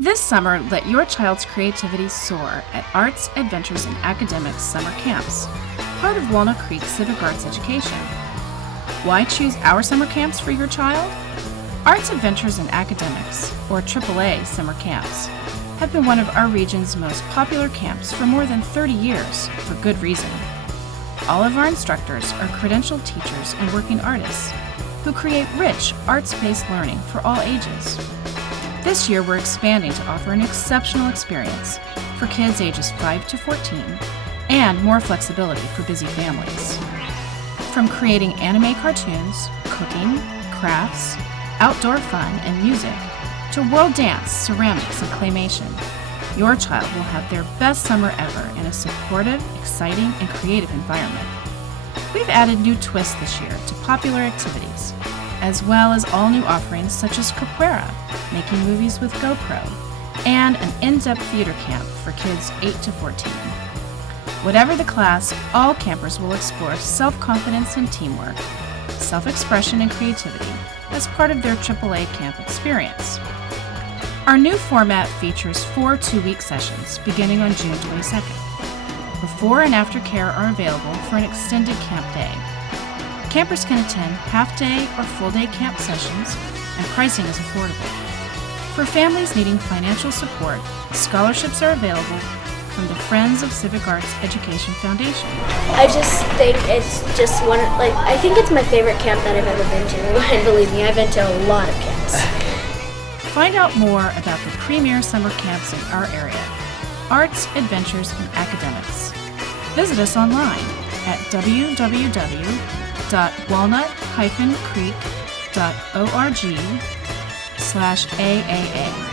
This summer, let your child's creativity soar at Arts, Adventures, and Academics summer camps, part of Walnut Creek Civic Arts Education. Why choose our summer camps for your child? Arts, Adventures, and Academics, or AAA summer camps, have been one of our region's most popular camps for more than 30 years, for good reason. All of our instructors are credentialed teachers and working artists who create rich, arts-based learning for all ages. This year, we're expanding to offer an exceptional experience for kids ages 5 to 14 and more flexibility for busy families. From creating anime cartoons, cooking, crafts, outdoor fun, and music, to world dance, ceramics, and claymation, your child will have their best summer ever in a supportive, exciting, and creative environment. We've added new twists this year to popular activities, as well as all new offerings such as capoeira, making movies with GoPro, and an in-depth theater camp for kids 8 to 14. Whatever the class, all campers will explore self-confidence and teamwork, self-expression and creativity as part of their AAA camp experience. Our new format features 4 two-week sessions beginning on June 22nd. Before and after care are available for an extended camp day. Campers can attend half-day or full-day camp sessions, and pricing is affordable. For families needing financial support, scholarships are available from the Friends of Civic Arts Education Foundation. I just think it's just I think it's my favorite camp that I've ever been to. And believe me, I've been to a lot of camps. Find out more about the premier summer camps in our area, Arts, Adventures, and Academics. Visit us online at www.walnut-creek.org/AAA.